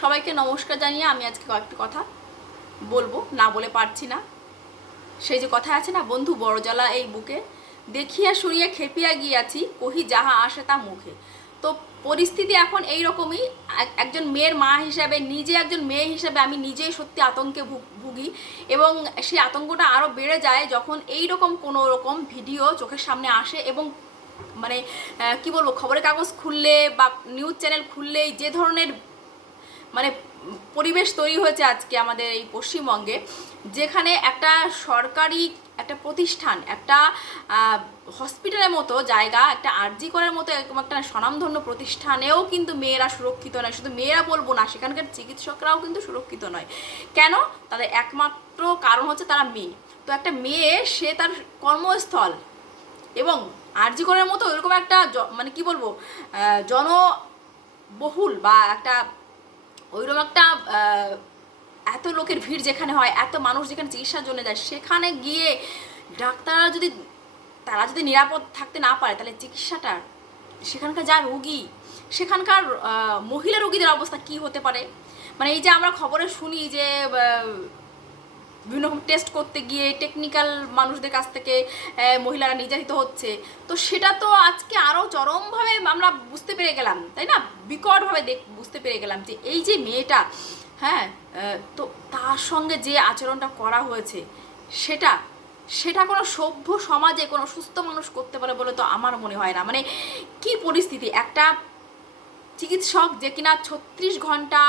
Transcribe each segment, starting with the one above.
সবাইকে নমস্কার জানিয়ে আমি আজকে কয়েকটি কথা বলবো, না বলে পারছি না। সেই যে কথা আছে না, বন্ধু বড় জ্বালা এই বুকে, দেখিয়া শুনিয়া খেপিয়া গিয়াছি, কহি যাহা আসে তা মুখে। তো পরিস্থিতি এখন এই রকমই। একজন মেয়ের মা হিসাবে, নিজে একজন মেয়ে হিসাবে আমি নিজেই সত্যি আতঙ্কে ভুগি, এবং সেই আতঙ্কটা আরও বেড়ে যায় যখন এই রকম কোনো রকম ভিডিও চোখের সামনে আসে। এবং মানে কি বলবো, খবরের কাগজ খুললে বা নিউজ চ্যানেল খুললেই যে ধরনের মানে পরিবেশ তৈরি হয়েছে আজকে আমাদের এই পশ্চিমবঙ্গে, যেখানে একটা সরকারি একটা প্রতিষ্ঠান, একটা হসপিটালের মতো জায়গা, একটা আরজি করার মতো এরকম একটা স্বনামধন্য প্রতিষ্ঠানেও কিন্তু মেয়েরা সুরক্ষিত নয়। শুধু মেয়েরা বলবো না, সেখানকার চিকিৎসকরাও কিন্তু সুরক্ষিত নয়। কেন? তাদের একমাত্র কারণ হচ্ছে তারা মেয়ে। তো একটা মেয়ে, সে তার কর্মস্থল এবং আরজি করার মতো এরকম একটা মানে কি বলবো, জনবহুল বা একটা ওইরকম একটা এত লোকের ভিড় যেখানে হয়, এত মানুষ যেখানে চিকিৎসার জন্য যায়, সেখানে গিয়ে ডাক্তাররা যদি, তারা যদি নিরাপদ থাকতে না পারে, তাহলে চিকিৎসাটা, সেখানকার যা রুগী, সেখানকার মহিলা রুগীদের অবস্থা কি হতে পারে। মানে এই যে আমরা খবরে শুনি যে বিভিন্ন রকম টেস্ট করতে গিয়ে টেকনিক্যাল মানুষদের কাছ থেকে মহিলারা নির্যাতিত হচ্ছে, তো সেটা তো আজকে আরও চরমভাবে আমরা বুঝতে পেরে গেলাম, তাই না? বিকটভাবে বুঝতে পেরে গেলাম যে এই যে মেয়েটা, হ্যাঁ, তো তার সঙ্গে যে আচরণটা করা হয়েছে, সেটা সেটা কোনো সভ্য সমাজে কোনো সুস্থ মানুষ করতে পারে বলে তো আমার মনে হয় না। মানে কি পরিস্থিতি, একটা চিকিৎসক যে কিনা 36 ঘন্টা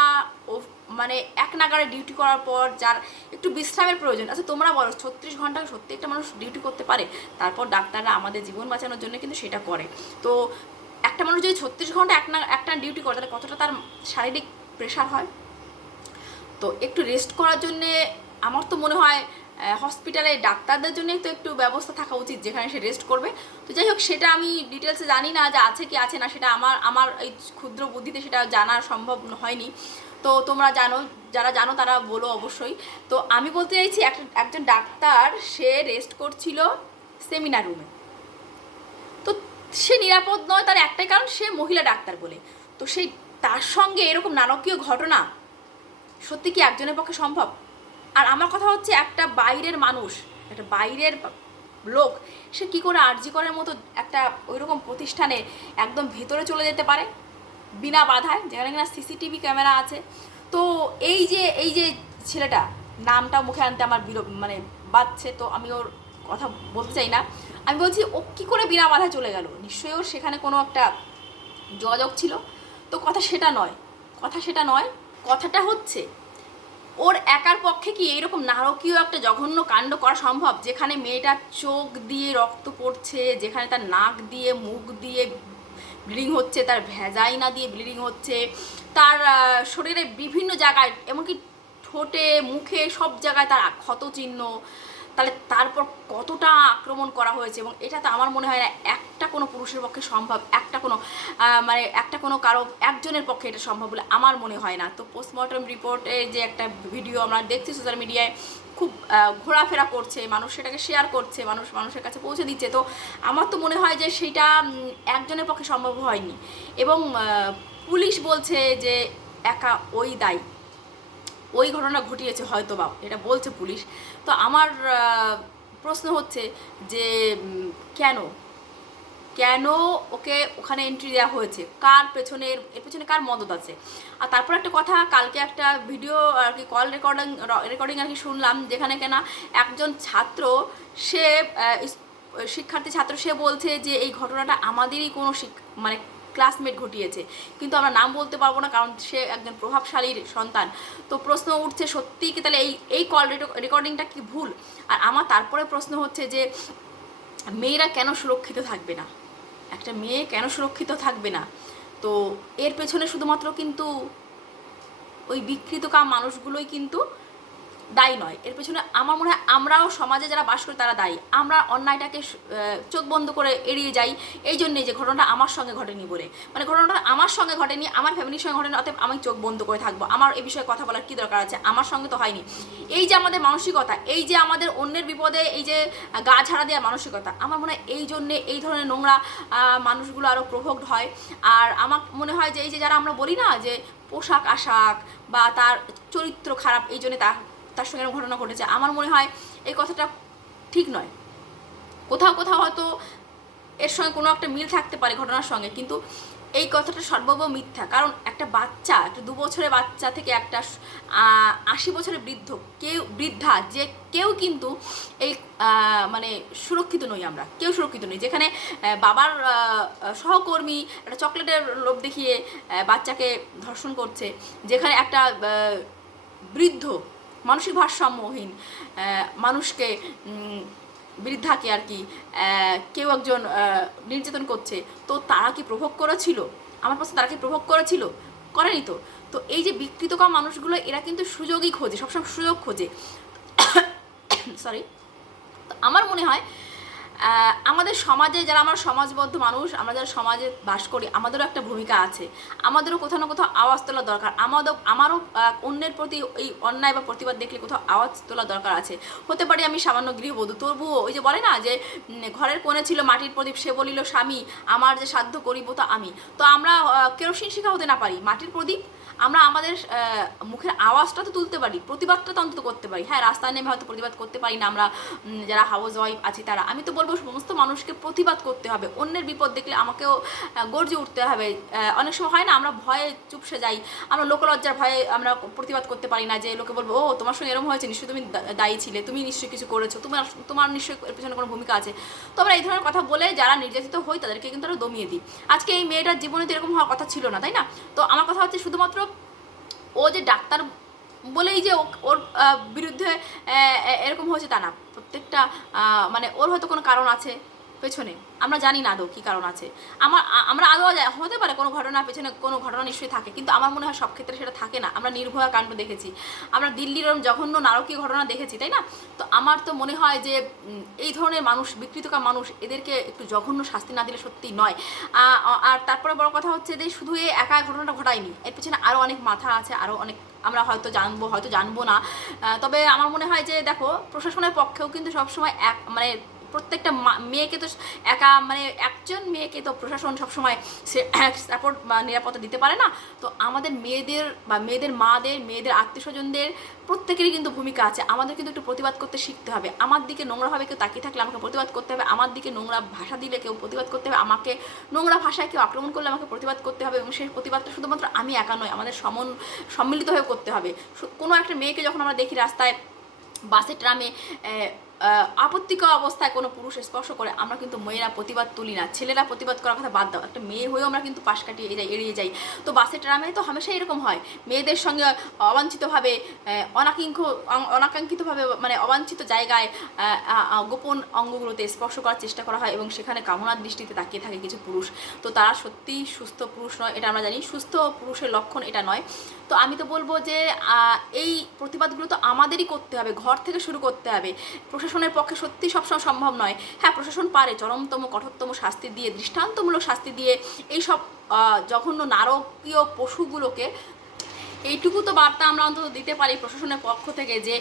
ও মানে এক নাগারে ডিউটি করার পর যার একটু বিশ্রামের প্রয়োজন। আচ্ছা তোমরা বলো, 36 ঘন্টা সত্যি একটা মানুষ ডিউটি করতে পারে? তারপর ডাক্তাররা আমাদের জীবন বাঁচানোর জন্য কিন্তু সেটা করে। তো একটা মানুষ যদি 36 ঘন্টা একটা ডিউটি করে, তাহলে কতটা তার শারীরিক প্রেশার হয়। তো একটু রেস্ট করার জন্যে আমার তো মনে হয় হসপিটালে ডাক্তারদের জন্যই তো একটু ব্যবস্থা থাকা উচিত, যেখানে সে রেস্ট করবে। তো যাই হোক, সেটা আমি ডিটেলসে জানি না যে আছে কি আছে না, সেটা আমার আমার এই ক্ষুদ্র বুদ্ধিতে সেটা জানা সম্ভব হয়নি। তো তোমরা জানো, যারা জানো তারা বলো অবশ্যই। তো আমি বলতে চাইছি, একজন ডাক্তার সে রেস্ট করছিল সেমিনার রুমে। তো সে নিরাপদ নয়, তার একটাই কারণ, সে মহিলা ডাক্তার বলে। তো সেই তার সঙ্গে এরকম নারকীয় ঘটনা সত্যি কি একজনের পক্ষে সম্ভব? আর আমার কথা হচ্ছে, একটা বাইরের মানুষ, একটা বাইরের লোক, সে কি করে আরজি করার মতো একটা ওইরকম প্রতিষ্ঠানে একদম ভেতরে চলে যেতে পারে বিনা বাধায়, যেখানে কিনা সিসিটিভি ক্যামেরা আছে। তো এই যে ছেলেটা, নামটা মুখে আনতে আমার মানে বাচ্ছে, তো আমি ওর কথা বলতে চাই না। আমি বলছি, ও কী করে বিনা বাধায় চলে গেল? নিশ্চয়ই ওর সেখানে কোনো একটা যোগাযোগ ছিল। তো কথা সেটা নয়, কথা সেটা নয়, কথাটা হচ্ছে ওর একার পক্ষে কি এইরকম নারকীয় একটা জঘন্য কাণ্ড করা সম্ভব, যেখানে মেয়েটার চোখ দিয়ে রক্ত পড়ছে, যেখানে তার নাক দিয়ে মুখ দিয়ে ব্লিডিং হচ্ছে, তার ভেজাইনা দিয়ে ব্লিডিং হচ্ছে, তার শরীরের বিভিন্ন জায়গায়, এমনকি ঠোঁটে মুখে সব জায়গায় তার ক্ষত চিহ্ন। তাহলে তারপর কতটা আক্রমণ করা হয়েছে, এবং এটা তো আমার মনে হয় না একটা কোনো পুরুষের পক্ষে সম্ভব, একটা কোনো মানে একটা কোনো কারো একজনের পক্ষে এটা সম্ভব বলে আমার মনে হয় না। তো পোস্টমর্টম রিপোর্টের যে একটা ভিডিও আমরা দেখছি সোশ্যাল মিডিয়ায়, খুব ঘোরাফেরা করছে, মানুষ সেটাকে শেয়ার করছে, মানুষের কাছে পৌঁছে দিচ্ছে। তো আমার তো মনে হয় যে সেটা একজনের পক্ষে সম্ভব হয়নি। এবং পুলিশ বলছে যে একা ওই দায়ী, ওই ঘটনা ঘটিয়েছে হয়তো বা, এটা বলছে পুলিশ। তো আমার প্রশ্ন হচ্ছে যে কেন কেন ওকে ওখানে এন্ট্রি দেওয়া হয়েছে, কার পেছনে, এর পেছনে কার মদত আছে? আর তারপর একটা কথা, কালকে একটা ভিডিও আর কি কল রেকর্ডিং আর কি শুনলাম, যেখানে কেনা একজন ছাত্র, সে শিক্ষার্থী ছাত্র, সে বলছে যে এই ঘটনাটা আমাদেরই কোনো মানে ক্লাসমেট ঘটিয়েছে, কিন্তু আমরা নাম বলতে পারবো না কারণ সে একজন প্রভাবশালীর সন্তান। তো প্রশ্ন উঠছে, সত্যিই কি তাহলে এই কল রেকর্ডিংটা কি ভুল? আর আমার তারপরে প্রশ্ন হচ্ছে যে মেয়েরা কেন সুরক্ষিত থাকবে না? একটা মেয়ে কেন সুরক্ষিত থাকবে না? তো এর পেছনে শুধুমাত্র কিন্তু ওই বিকৃতকাম মানুষগুলোই কিন্তু দায়ী নয়। এর পেছনে আমার মনে হয় আমরাও সমাজে যারা বাস করি তারা দায়ী। আমরা অন্যায়টাকে চোখ বন্ধ করে এড়িয়ে যাই এই জন্যেই যে ঘটনাটা আমার সঙ্গে ঘটেনি বলে, মানে ঘটনাটা আমার সঙ্গে ঘটেনি, আমার ফ্যামিলির সঙ্গে ঘটেনি, অতএব আমি চোখ বন্ধ করে থাকবো, আমার এই বিষয়ে কথা বলার কী দরকার আছে, আমার সঙ্গে তো হয়নি। এই যে আমাদের মানসিকতা, এই যে আমাদের অন্যের বিপদে এই যে গা ঝাড়া দেওয়ার মানসিকতা, আমার মনে হয় এই জন্যে এই ধরনের নোংরা মানুষগুলো আরও প্রভোগড হয়। আর আমার মনে হয় যে এই যে যারা আমরা বলি না যে পোশাক আশাক বা তার চরিত্র খারাপ এই জন্যে তার সঙ্গে এরকম ঘটনা ঘটেছে, আমার মনে হয় এই কথাটা ঠিক নয়। কোথাও কোথাও হয়তো এর সঙ্গে কোনো একটা মিল থাকতে পারে ঘটনার সঙ্গে, কিন্তু এই কথাটা সর্বব মিথ্যা। কারণ একটা বাচ্চা, একটা 2 বছরের বাচ্চা থেকে একটা 80 বছরের বৃদ্ধা যে কেউ কিন্তু এই মানে সুরক্ষিত নই, আমরা কেউ সুরক্ষিত নই। যেখানে বাবার সহকর্মী একটা চকলেটের লোভ দেখিয়ে বাচ্চাকে ধর্ষণ করছে, যেখানে একটা বৃদ্ধ মানসিক ভারসাম্যহীন মানুষকে, বৃদ্ধাকে আর কি কেউ একজন নির্যাতন করছে, তো তারা কি প্রভোগ করেছিল? আমার কাছে তারা কি প্রভোগ করেছিল? করেনি তো। তো এই যে বিকৃতকর মানুষগুলো এরা কিন্তু সুযোগই খোঁজে, সবসময় সুযোগ খোঁজে। সরি। তো আমার মনে হয় আমাদের সমাজে যারা আমরা সমাজবদ্ধ মানুষ, আমরা যারা সমাজে বাস করি, আমাদেরও একটা ভূমিকা আছে, আমাদেরও কোথাও না কোথাও আওয়াজ তোলা দরকার। আমারও অন্যের প্রতি এই অন্যায় বা প্রতিবাদ দেখলে কোথাও আওয়াজ তোলা দরকার আছে। হতে পারে আমি সামান্য গৃহবধূ, তবুও ওই যে বলে না যে ঘরের কোণে ছিল মাটির প্রদীপ, সে বলিল স্বামী আমার যে সাধ্য করিব তো আমি। তো আমরা কেরোসিন শিখা হতে না পারি, মাটির প্রদীপ আমরা আমাদের মুখের আওয়াজটা তো তুলতে পারি, প্রতিবাদটা তো অন্তত করতে পারি। হ্যাঁ, রাস্তায় নেমে হয়তো প্রতিবাদ করতে পারি না আমরা যারা হাউস ওয়াইফ আছি তারা। আমি তো বলবো সমস্ত মানুষকে প্রতিবাদ করতে হবে। অন্যের বিপদ দেখলে আমাকেও গর্জে উঠতে হবে। অনেক সময় হয় না আমরা ভয়ে চুপসে যাই, আমরা লোকলজ্জার ভয়ে আমরা প্রতিবাদ করতে পারি না, যে লোকে বলবো ও তোমার সঙ্গে এরকম হয়েছে, নিশ্চয়ই তুমি দায়ী ছিলে, তুমি নিশ্চয়ই কিছু করেছো, তোমার নিশ্চয়ই এর পেছনে কোনো ভূমিকা আছে। তো আমরা এই ধরনের কথা বলে যারা নির্যাতিত হই তাদেরকে কিন্তু আমরা দমিয়ে দিই। আজকে এই মেয়েটার জীবনে তো এরকম হওয়ার কথা ছিল না, তাই না? তো আমার কথা হচ্ছে শুধুমাত্র ও যে ডাক্তার বলেই যে ওর বিরুদ্ধে এরকম হয়েছে তা না। প্রত্যেকটা মানে ওর হয়তো কোনো কারণ আছে পেছনে, আমরা জানি না আদৌ কী কারণ আছে। আমরা আদৌ হতে পারে কোনো ঘটনা পেছনে কোনো ঘটনা নিশ্চয়ই থাকে, কিন্তু আমার মনে হয় সব ক্ষেত্রে সেটা থাকে না। আমরা নির্ভয়া কাণ্ড দেখেছি, আমরা দিল্লির জঘন্য নারকীয় ঘটনা দেখেছি, তাই না? তো আমার তো মনে হয় যে এই ধরনের মানুষ, বিকৃতকার মানুষ, এদেরকে একটু জঘন্য শাস্তি না দিলে সত্যি নয়। আর তারপরে বড় কথা হচ্ছে যে শুধু এই একা ঘটনাটা ঘটায়নি, এর পেছনে আরও অনেক মাথা আছে, আরও অনেক আমরা হয়তো জানবো না। তবে আমার মনে হয় যে দেখো, প্রশাসনের পক্ষেও কিন্তু সবসময় মানে প্রত্যেকটা মেয়েকে তো একা, মানে একজন মেয়েকে তো প্রশাসন সবসময় সাপোর্ট বা নিরাপত্তা দিতে পারে না। তো আমাদের মেয়েদের বা মেয়েদের মাদের, মেয়েদের আত্মীয় স্বজনদের প্রত্যেকেরই কিন্তু ভূমিকা আছে। আমাদের কিন্তু একটু প্রতিবাদ করতে শিখতে হবে। আমার দিকে নোংরাভাবে কেউ তাকিয়ে থাকলে আমাকে প্রতিবাদ করতে হবে, আমার দিকে নোংরা ভাষা দিলে কেউ প্রতিবাদ করতে হবে, আমাকে নোংরা ভাষায় কেউ আক্রমণ করলে আমাকে প্রতিবাদ করতে হবে। এবং সেই প্রতিবাদটা শুধুমাত্র আমি একা নয়, আমাদের সম্মিলিতভাবে করতে হবে। কোনো একটা মেয়েকে যখন আমরা দেখি রাস্তায়, বাসে, ট্রামে আপত্তিকর অবস্থায় কোনো পুরুষ স্পর্শ করে, আমরা কিন্তু মেয়েরা প্রতিবাদ তুলি না। ছেলেরা প্রতিবাদ করার কথা বাদ দাও, একটা মেয়ে হয়েও আমরা কিন্তু পাশ কাটিয়ে এড়িয়ে যাই। তো বাসে ট্রামে তো হামেশাই এরকম হয়, মেয়েদের সঙ্গে অবাঞ্ছিতভাবে, অনাকাঙ্ক্ষিতভাবে, মানে অবাঞ্ছিত জায়গায় গোপন অঙ্গগুলোতে স্পর্শ করার চেষ্টা করা হয়, এবং সেখানে কামনার দৃষ্টিতে তাকিয়ে থাকে কিছু পুরুষ। তো তারা সত্যিই সুস্থ পুরুষ নয়, এটা আমরা জানি। সুস্থ পুরুষের লক্ষণ এটা নয়। তো আমি তো বলবো যে এই প্রতিবাদগুলো তো আমাদেরই করতে হবে, ঘর থেকে শুরু করতে হবে। প্রশাসনের পক্ষে সত্যি সবসময় সম্ভব নয়। হ্যাঁ, প্রশাসন পারে চরমতম কঠোরতম শাস্তি দিয়ে, দৃষ্টান্তমূলক শাস্তি দিয়ে এইসব জঘন্য নারকীয় পশুগুলোকে, এইটুকু তো বার্তা আমরা অন্তত দিতে পারি প্রশাসনের পক্ষ থেকে যে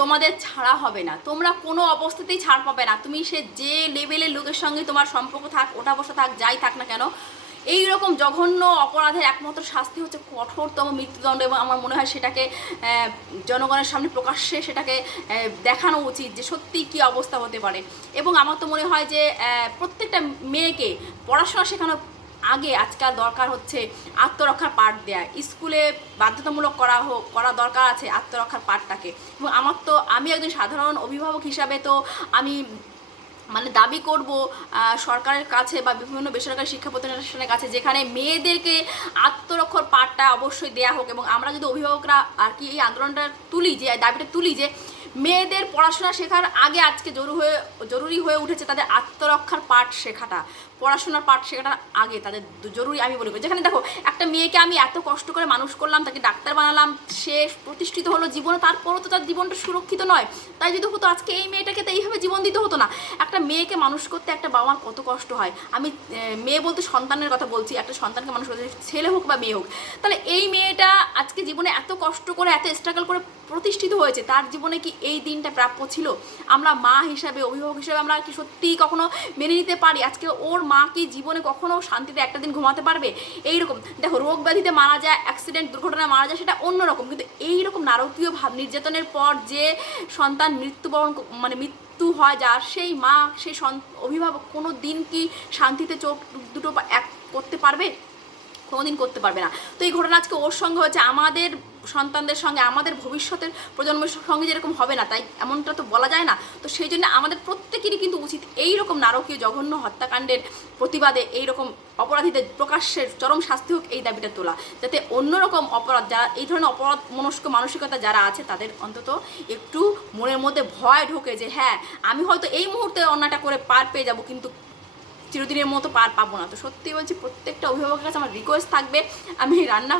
তোমাদের ছাড়া হবে না, তোমরা কোনো অবস্থাতেই ছাড় পাবে না। তুমি সে যে লেভেলের লোকের সঙ্গে তোমার সম্পর্ক থাক, ওঠা বসা থাক, যাই থাক না কেন, এই রকম জঘন্য অপরাধের একমাত্র শাস্তি হচ্ছে কঠোরতম মৃত্যুদণ্ড। এবং আমার মনে হয় সেটাকে জনগণের সামনে প্রকাশ্যে সেটাকে দেখানো উচিত যে সত্যিই কী অবস্থা হতে পারে। এবং আমার তো মনে হয় যে প্রত্যেকটা মেয়েকে পড়াশোনা শেখানো আগে আজকাল দরকার হচ্ছে আত্মরক্ষার পাঠ দেয়া। স্কুলে বাধ্যতামূলক করা দরকার আছে আত্মরক্ষার পাঠটাকে। এবং আমি একজন সাধারণ অভিভাবক হিসাবে তো আমি মানে দাবি করব সরকারের কাছে বা বিভিন্ন বেসরকারি শিক্ষা প্রতিষ্ঠানের কাছে, যেখানে মেয়েদেরকে আত্মরক্ষার পাঠটা অবশ্যই দেয়া হোক। এবং আমরা যদি অভিভাবকরা আর কি এই আন্দোলনটা তুলি, যে দাবিটা তুলি, যে মেয়েদের পড়াশোনা শেখার আগে আজকে জরুরি হয়ে উঠেছে তাদের আত্মরক্ষার পাঠ শেখাটা, পড়াশোনার পাঠ শেখাটার আগে তাদের জরুরি আমি মনে করি। যেখানে দেখো একটা মেয়েকে আমি এত কষ্ট করে মানুষ করলাম, তাকে ডাক্তার বানালাম, সে প্রতিষ্ঠিত হলো জীবনে, তারপরও তো তার জীবনটা সুরক্ষিত নয়। তাই যদি হতো আজকে এই মেয়েটাকে তো এইভাবে জীবন দিতে হতো না। একটা মেয়েকে মানুষ করতে একটা বাবা মার কত কষ্ট হয়। আমি মেয়ে বলতে সন্তানের কথা বলছি, একটা সন্তানকে মানুষ করতে, ছেলে হোক বা মেয়ে হোক। তাহলে এই মেয়েটা আজকে জীবনে এত কষ্ট করে এত স্ট্রাগল করে প্রতিষ্ঠিত হয়েছে, তার জীবনে কি এই দিনটা প্রাপ্য ছিল? আমরা মা হিসাবে, অভিভাবক হিসাবে আমরা কি সত্যিই কখনো মেনে নিতে পারি আজকে ওর মা কি জীবনে কখনো শান্তিতে একটা দিন ঘুমাতে পারবে? এইরকম দেখো, রোগ ব্যাধিতে মারা যায়, অ্যাক্সিডেন্ট দুর্ঘটনায় মারা যায়, সেটা অন্যরকম, কিন্তু এইরকম নারকীয় ভাব নির্যাতনের পর যে সন্তান মৃত্যুবরণ মানে মৃত্যু হয় যার, সেই মা সেই অভিভাবক কোনো দিন কি শান্তিতে চোখ দুটো এক করতে পারবে? কোনোদিন করতে পারবে না। তো এই ঘটনা আজকে ওর সঙ্গে হচ্ছে, আমাদের সন্তানদের সঙ্গে, আমাদের ভবিষ্যতের প্রজন্মের সঙ্গে যেরকম হবে না, তাই এমনটা তো বলা যায় না। তো সেই জন্য আমাদের প্রত্যেকেরই কিন্তু উচিত এই রকম নারকীয় জঘন্য হত্যাকাণ্ডের প্রতিবাদে এইরকম অপরাধীদের প্রকাশ্যের চরম শাস্তি হোক, এই দাবিটা তোলা, যাতে অন্যরকম অপরাধ, যারা এই ধরনের অপরাধ মনস্ক মানসিকতা যারা আছে, তাদের অন্তত একটু মনের মধ্যে ভয় ঢোকে যে হ্যাঁ, আমি হয়তো এই মুহূর্তে অন্যটা করে পার পেয়ে যাব, কিন্তু চিরদিনের মতো পার পাবো না। তো সত্যি বলছি, প্রত্যেকটা অভিভাবকের কাছে আমার রিকোয়েস্ট থাকবে, আমি রান্না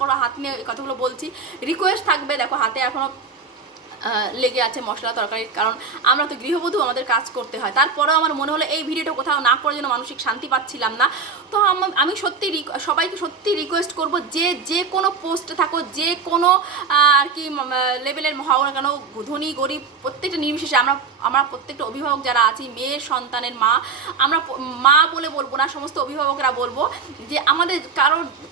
করা হাত নিয়ে এই কথাগুলো বলছি, রিকোয়েস্ট থাকবে, দেখো হাতে এখনও লেগে আছে মশলা তরকারি, কারণ আমরা তো গৃহবধূ, আমাদের কাজ করতে হয়। তারপরেও আমার মনে হলো এই ভিডিওটা কোথাও না করার জন্য মানসিক শান্তি পাচ্ছিলাম না। তো আমি সত্যি সবাইকে সত্যি রিকোয়েস্ট করব, যে কোনো পোস্টে থাকো, যে কোনো আর কি লেভেলের হও না কেন, ধনী গরিব প্রত্যেকটা নির্বিশেষে আমরা প্রত্যেকটা অভিভাবক যারা আছি, মেয়ের সন্তানের মা, আমরা মা বলে বলবো না, সমস্ত অভিভাবকরা বলবো যে আমাদের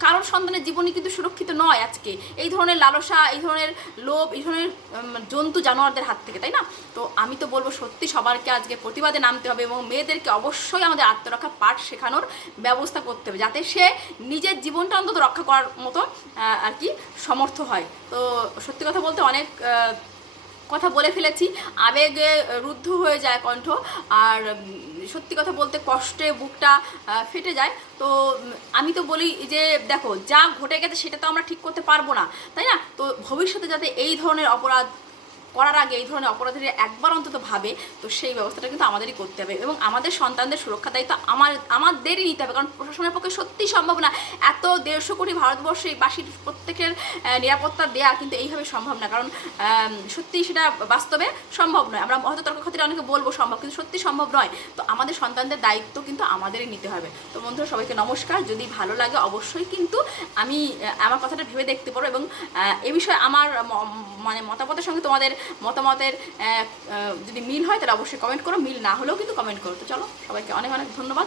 কারোর সন্তানের জীবনই কিন্তু সুরক্ষিত নয় আজকে এই ধরনের লালসা, এই ধরনের লোভ, এই ধরনের জন্তু জানোয়ারদের হাত থেকে, তাই না? তো আমি তো বলবো সত্যি সবারকে আজকে প্রতিবাদে নামতে হবে, এবং মেয়েদেরকে অবশ্যই আমাদের আত্মরক্ষা পাঠ শেখানোর ব্যবস্থা করতে হবে, যাতে সে নিজের জীবনটা অন্তত রক্ষা করার মতো আর কি সমর্থ হয়। তো সত্যি কথা বলতে অনেক কথা বলে ফেলেছি, আবেগে রুদ্ধ হয়ে যায় কণ্ঠ, আর সত্যি কথা বলতে কষ্টে বুকটা ফেটে যায়। তো আমি তো বলি যে দেখো, যা ঘটে গেছে সেটা তো আমরা ঠিক করতে পারবো না, তাই না? তো ভবিষ্যতে যাতে এই ধরনের অপরাধ করার আগে এই ধরনের অপরাধীরা একবার অন্তত ভাবে, তো সেই ব্যবস্থাটা কিন্তু আমাদেরই করতে হবে, এবং আমাদের সন্তানদের সুরক্ষা দায়িত্ব আমাদেরই নিতে হবে, কারণ প্রশাসনের পক্ষে সত্যি সম্ভব না এত 150 কোটি ভারতবর্ষে বাসীর প্রত্যেকের নিরাপত্তা দেওয়া, কিন্তু এইভাবে সম্ভব না, কারণ সত্যি সেটা বাস্তবে সম্ভব নয়। আমরা হয়তো তর্ক খাতিরে অনেকে বলবো সম্ভব, কিন্তু সত্যি সম্ভব নয়। তো আমাদের সন্তানদের দায়িত্ব কিন্তু আমাদেরই নিতে হবে। তো বন্ধুরা, সবাইকে নমস্কার। যদি ভালো লাগে অবশ্যই কিন্তু আমি আমার কথাটা ভেবে দেখতে পারো, এবং এ বিষয়ে আমার মানে মতামতের সঙ্গে তোমাদের মতামতের যদি মিল হয় তাহলে অবশ্যই কমেন্ট করো, মিল না হলেও কিন্তু কমেন্ট করো। তো চলো, সবাইকে অনেক অনেক ধন্যবাদ।